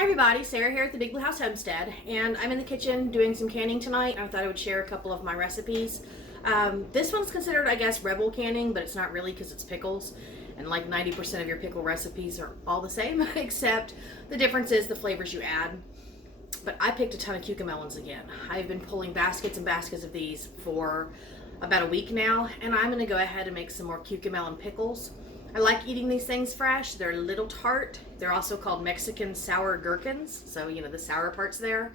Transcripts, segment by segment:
Hi everybody, Sarah here at the Big Blue House Homestead, and I'm in the kitchen doing some canning tonight. I thought I would share a couple of my recipes. This one's considered, I guess, rebel canning, but it's not really because it's pickles, and like 90% of your pickle recipes are all the same, except the difference is the flavors you add. But I picked a ton of cucamelons again. I've been pulling baskets and baskets of these for about a week now, and I'm going to go ahead and make some more cucamelon pickles. I like eating these things fresh. They're a little tart. They're also called Mexican sour gherkins, so you know the sour part's there.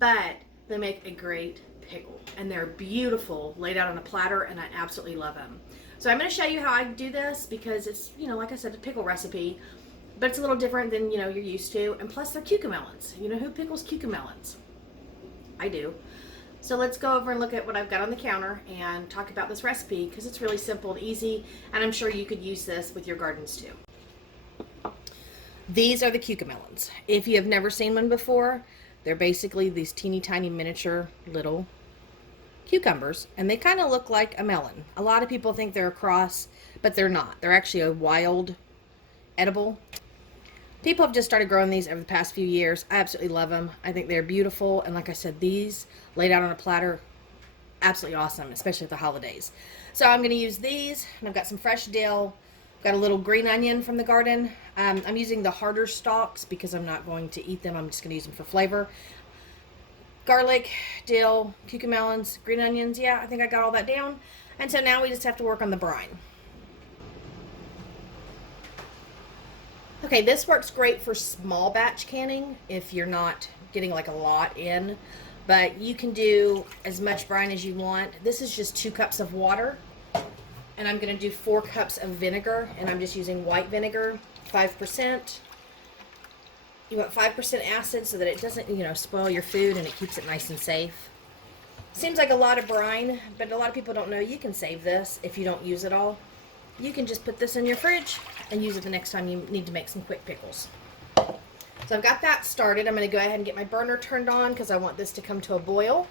But they make a great pickle, and they're beautiful laid out on a platter, and I absolutely love them. So I'm going to show you how I do this because it's, you know, like I said, a pickle recipe, but it's a little different than, you know, you're used to. And plus they're cucamelons. You know who pickles cucamelons? I do. So let's go over and look at what I've got on the counter and talk about this recipe because it's really simple and easy, and I'm sure you could use this with your gardens too. These are the cucamelons. If you have never seen one before, they're basically these teeny tiny miniature little cucumbers, and they kind of look like a melon. A lot of people think they're a cross, but they're not. They're actually a wild edible. People have just started growing these over the past few years. I absolutely love them. I think they're beautiful. And like I said, these laid out on a platter, absolutely awesome, especially at the holidays. So I'm going to use these, and I've got some fresh dill. I've got a little green onion from the garden. I'm using the harder stalks because I'm not going to eat them. I'm just going to use them for flavor. Garlic, dill, cucamelons, green onions. Yeah, I think I got all that down. And so now we just have to work on the brine. Okay, this works great for small batch canning if you're not getting like a lot in, but you can do as much brine as you want. This is just 2 cups of water, and I'm going to do 4 cups of vinegar, and I'm just using white vinegar, 5%. You want 5% acid so that it doesn't, you know, spoil your food and it keeps it nice and safe. Seems like a lot of brine, but a lot of people don't know you can save this if you don't use it all. You can just put this in your fridge and use it the next time you need to make some quick pickles. So I've got that started. I'm going to go ahead and get my burner turned on because I want this to come to a boil.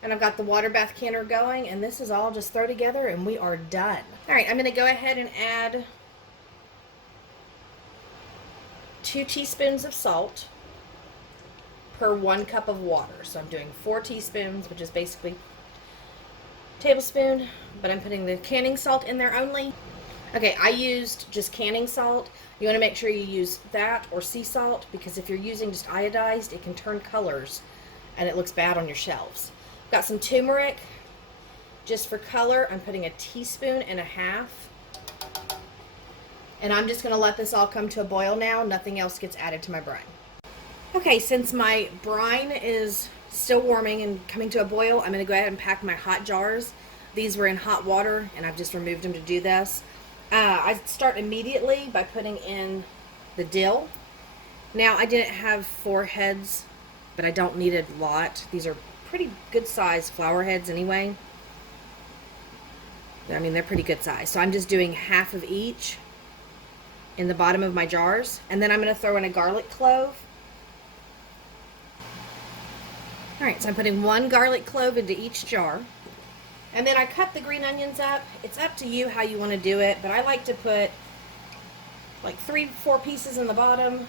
And I've got the water bath canner going, and this is all just throw together and we are done. All right, I'm going to go ahead and add 2 teaspoons of salt per 1 cup of water. So I'm doing 4 teaspoons, which is basically tablespoon, but I'm putting the canning salt in there only. Okay, I used just canning salt. You want to make sure you use that or sea salt because if you're using just iodized, it can turn colors and it looks bad on your shelves. Got some turmeric just for color. I'm putting 1.5 teaspoons. And I'm just going to let this all come to a boil now. Nothing else gets added to my brine. Okay, since my brine is still warming and coming to a boil, I'm going to go ahead and pack my hot jars. These were in hot water, and I've just removed them to do this. I start immediately by putting in the dill. Now, I didn't have 4 heads, but I don't need a lot. These are pretty good size flower heads anyway. I mean, they're pretty good size. So I'm just doing half of each in the bottom of my jars. And then I'm going to throw in a garlic clove. All right, so I'm putting 1 garlic clove into each jar. And then I cut the green onions up. It's up to you how you want to do it, but I like to put like 3-4 pieces in the bottom.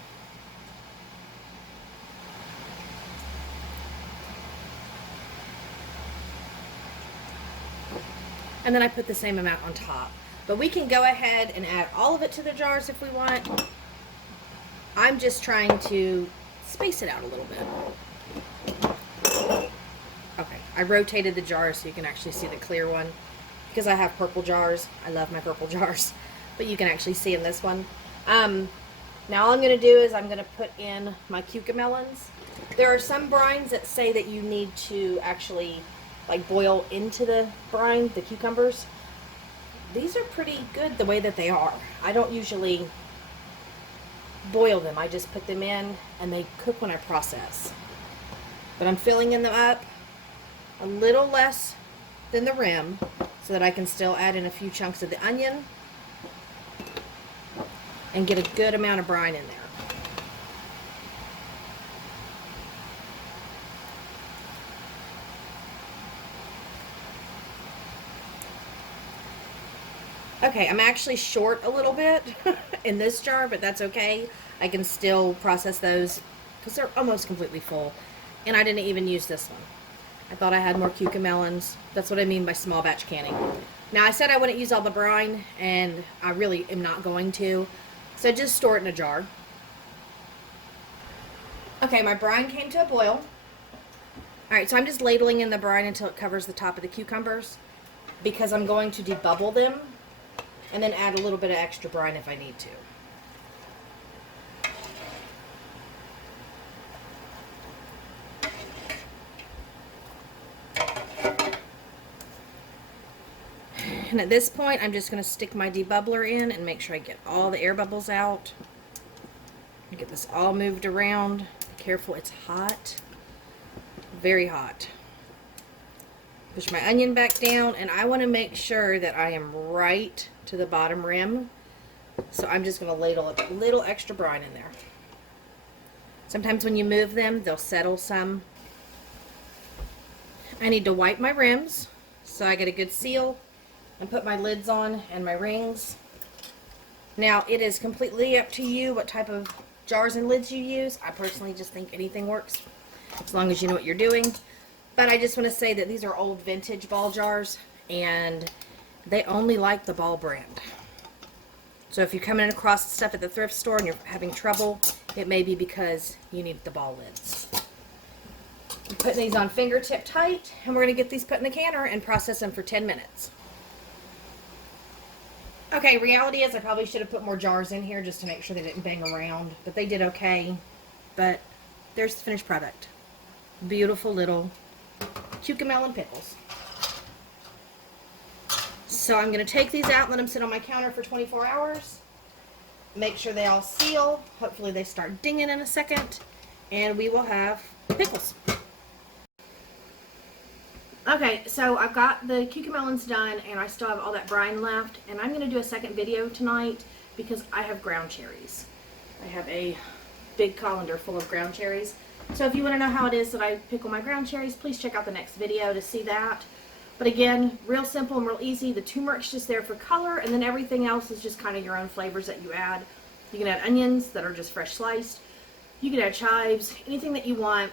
And then I put the same amount on top. But we can go ahead and add all of it to the jars if we want. I'm just trying to space it out a little bit. Okay, I rotated the jars so you can actually see the clear one because I have purple jars. I love my purple jars, but you can actually see in this one. Now all I'm going to do is I'm going to put in my cucamelons. There are some brines that say that you need to actually like boil into the brine, the cucumbers. These are pretty good the way that they are. I don't usually boil them. I just put them in and they cook when I process. But I'm filling them up a little less than the rim so that I can still add in a few chunks of the onion and get a good amount of brine in there. Okay, I'm actually short a little bit in this jar, but that's okay. I can still process those because they're almost completely full. And I didn't even use this one. I thought I had more cucamelons. That's what I mean by small batch canning. Now, I said I wouldn't use all the brine, and I really am not going to. So just store it in a jar. Okay, my brine came to a boil. Alright, so I'm just ladling in the brine until it covers the top of the cucumbers because I'm going to debubble them and then add a little bit of extra brine if I need to. And at this point, I'm just going to stick my debubbler in and make sure I get all the air bubbles out. Get this all moved around. Be careful, it's hot. Very hot. Push my onion back down, and I want to make sure that I am right to the bottom rim. So I'm just going to ladle a little extra brine in there. Sometimes when you move them, they'll settle some. I need to wipe my rims so I get a good seal and put my lids on and my rings. Now, it is completely up to you what type of jars and lids you use. I personally just think anything works as long as you know what you're doing. But I just want to say that these are old vintage ball jars, and they only like the Ball brand. So if you're coming across stuff at the thrift store and you're having trouble, it may be because you need the Ball lids. I'm putting these on fingertip tight, and we're going to get these put in the canner and process them for 10 minutes. Okay, reality is I probably should have put more jars in here just to make sure they didn't bang around, but they did okay. But there's the finished product. Beautiful little cucamelon pickles. So I'm going to take these out and let them sit on my counter for 24 hours. Make sure they all seal. Hopefully they start dinging in a second. And we will have pickles. Okay, so I've got the cucamelons done and I still have all that brine left. And I'm going to do a second video tonight because I have ground cherries. I have a big colander full of ground cherries. So if you want to know how it is that I pickle my ground cherries, please check out the next video to see that. But again, real simple and real easy. The turmeric's just there for color, and then everything else is just kind of your own flavors that you add. You can add onions that are just fresh sliced. You can add chives, anything that you want.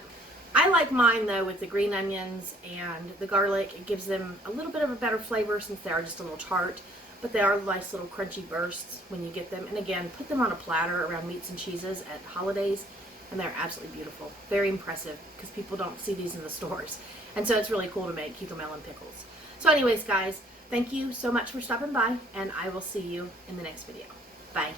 I like mine though with the green onions and the garlic. It gives them a little bit of a better flavor since they are just a little tart, but they are nice little crunchy bursts when you get them. And again, put them on a platter around meats and cheeses at holidays, and they're absolutely beautiful. Very impressive because people don't see these in the stores. And so it's really cool to make cucamelon pickles. So anyways, guys, thank you so much for stopping by, and I will see you in the next video. Bye.